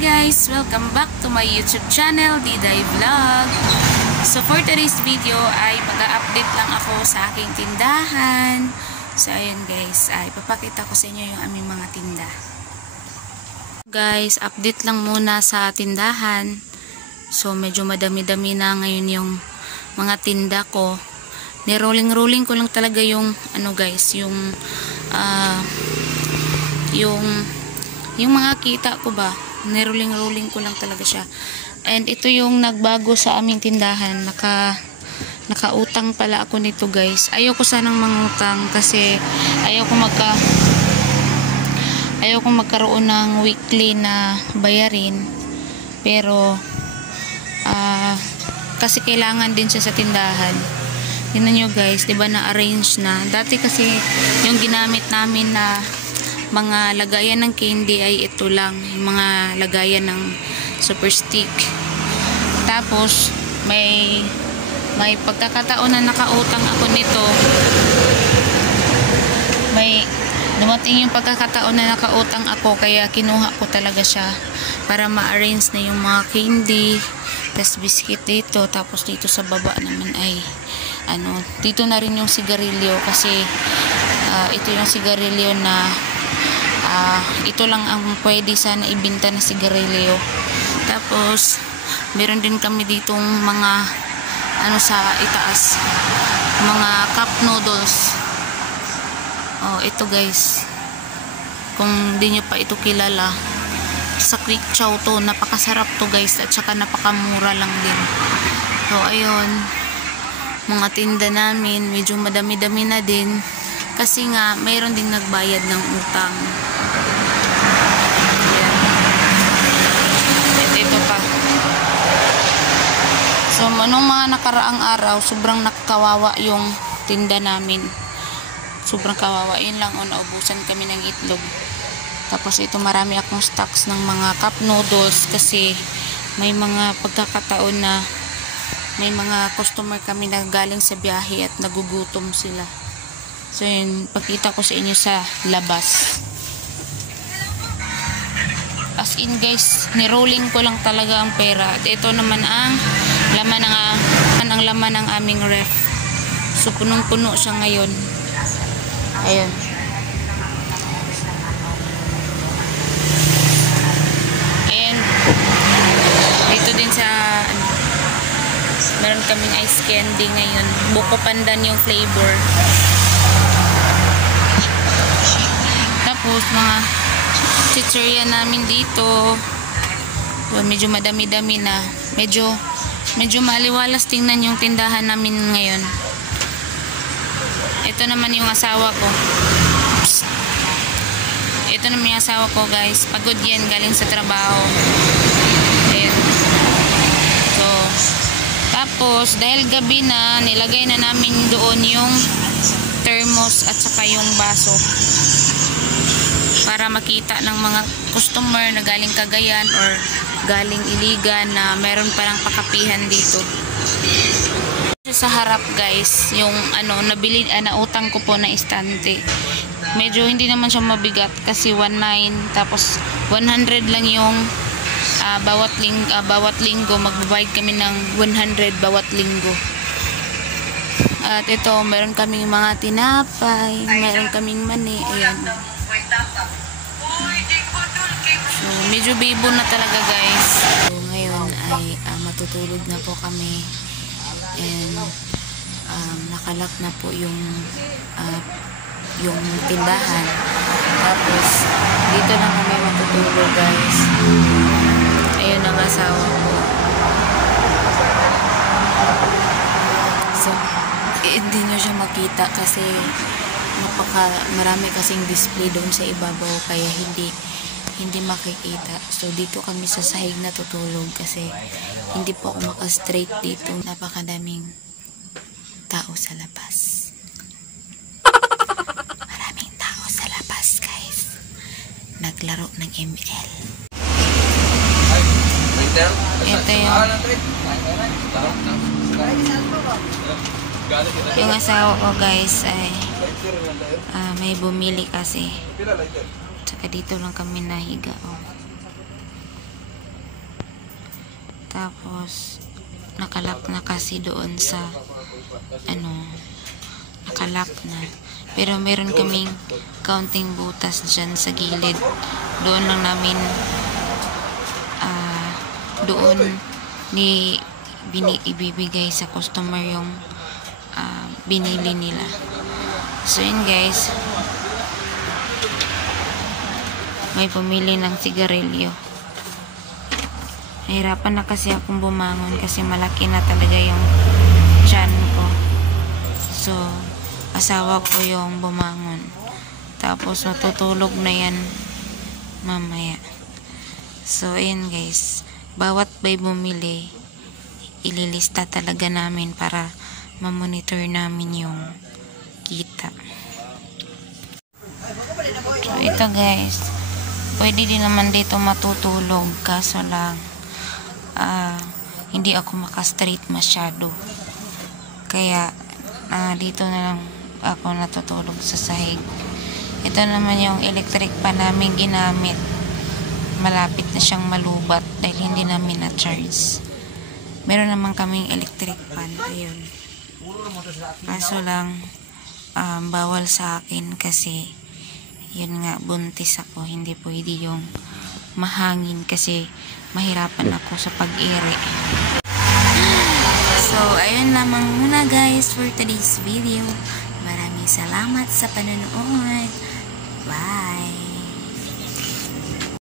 guys! Welcome back to my YouTube channel, Diday Vlog. So for today's video ay mag-update lang ako sa aking tindahan. So ayun guys, ay papakita ko sa inyo yung aming mga tinda. Guys, update lang muna sa tindahan. So medyo madami-dami na ngayon yung mga tinda ko. Ni-rolling ko lang talaga yung ano guys, yung mga kita ko ba, ni-rolling ko lang talaga siya. And ito yung nagbago sa aming tindahan. Nakautang pala ako nito guys. Ayoko sanang mangutang kasi ayoko magkaroon ng weekly na bayarin. Pero kasi kailangan din siya sa tindahan. Tingnan nyo guys, diba na-arrange na. Dati kasi yung ginamit namin na mga lagayan ng candy ay ito lang, yung mga lagayan ng super stick. Tapos may pagkakataon na nakautang ako nito. May dumating yung pagkakataon na nakautang ako, kaya kinuha ko talaga siya para ma-arrange na yung mga candy, tas biscuit dito, tapos dito sa baba naman ay dito na rin yung sigarilyo kasi ito yung sigarilyo na ito lang ang pwede sana ibenta na sigarilyo. Tapos meron din kami ditong mga sa itaas, mga cup noodles. Ito guys, kung di nyo pa ito kilala, sa Quick Chow to, napakasarap to guys, at saka napakamura lang din. So ayun, mga tinda namin medyo madami-dami na din kasi nga mayroon ding nagbayad ng utang. Ito pa. So nung mga nakaraang araw, sobrang nakawawa yung tinda namin. Sobrang kawawa. Yun lang, naubusan kami ng itlog. Tapos ito, marami akong stocks ng mga cup noodles kasi may mga pagkakataon na may mga customer kami na galing sa biyahe at nagugutom sila. So yun, pakita ko sa inyo sa labas. As in guys, ni-rolling ko lang talaga ang pera. At ito naman ang laman ng aming ref. So punong-puno siya ngayon. Ayun. And dito din sa meron kaming ice candy ngayon. Buko pandan yung flavor. Tapos mga chicheria namin dito. So, medyo madami-dami na. Medyo maliwalas tingnan yung tindahan namin ngayon. Ito naman yung asawa ko. Ito naman yung asawa ko guys. Pagod yan, galing sa trabaho. Ayan. So, tapos dahil gabi na, nilagay na namin doon yung thermos at saka yung baso para makita ng mga customer na galing Cagayan or galing Iligan na meron parang pakapihan dito. Sa harap guys, yung nautang ko po na istante. Medyo hindi naman siya mabigat kasi 19, tapos 100 lang yung bawat linggo magbabayad kami ng 100 bawat linggo. At ito, meron kaming mga tinapay, meron kaming mani, ayan. So medyo bibo na talaga guys. So ngayon ay matutulog na po kami. And nakalak na po yung tindahan. Tapos dito lang kami matutulog guys. Ayun ang asawa ko. So hindi nyo siya makita kasi marami kasing display doon sa ibabaw, kaya hindi makikita. So dito kami sa sahig natutulog kasi hindi po ako maka-straight dito. Napakadaming tao sa labas. Maraming tao sa labas guys. Naglaro ng ML. Ito yung asawa ko guys ay may bumili kasi. Tsaka dito lang kami nahiga. Tapos nakalak na kasi doon sa nakalak na. Pero meron kaming counting butas dyan sa gilid. Doon lang namin ibibigay sa customer yung binili nila. So yun guys, may pumili ng sigarilyo. Nahirapan na kasi akong bumangon kasi malaki na talaga yung tiyan ko. So asawa ko yung bumangon, tapos matutulog na yan mamaya. So ayun guys, bawat may bumili ililista talaga namin para ma-monitor namin yung kita. So ito guys, pwede din naman dito matutulog, kaso lang hindi ako maka-straight masyado, kaya dito na lang ako natutulog sa sahig. Ito naman yung electric pan namin ginamit, malapit na siyang malubat dahil hindi namin na-charge. Meron naman kaming electric pan, ayun, kaso lang bawal sa akin kasi yun nga, buntis ako, hindi pwede yung mahangin kasi mahirapan ako sa pag-ere. So ayun lamang muna guys for today's video. Maraming salamat sa panonood. Bye!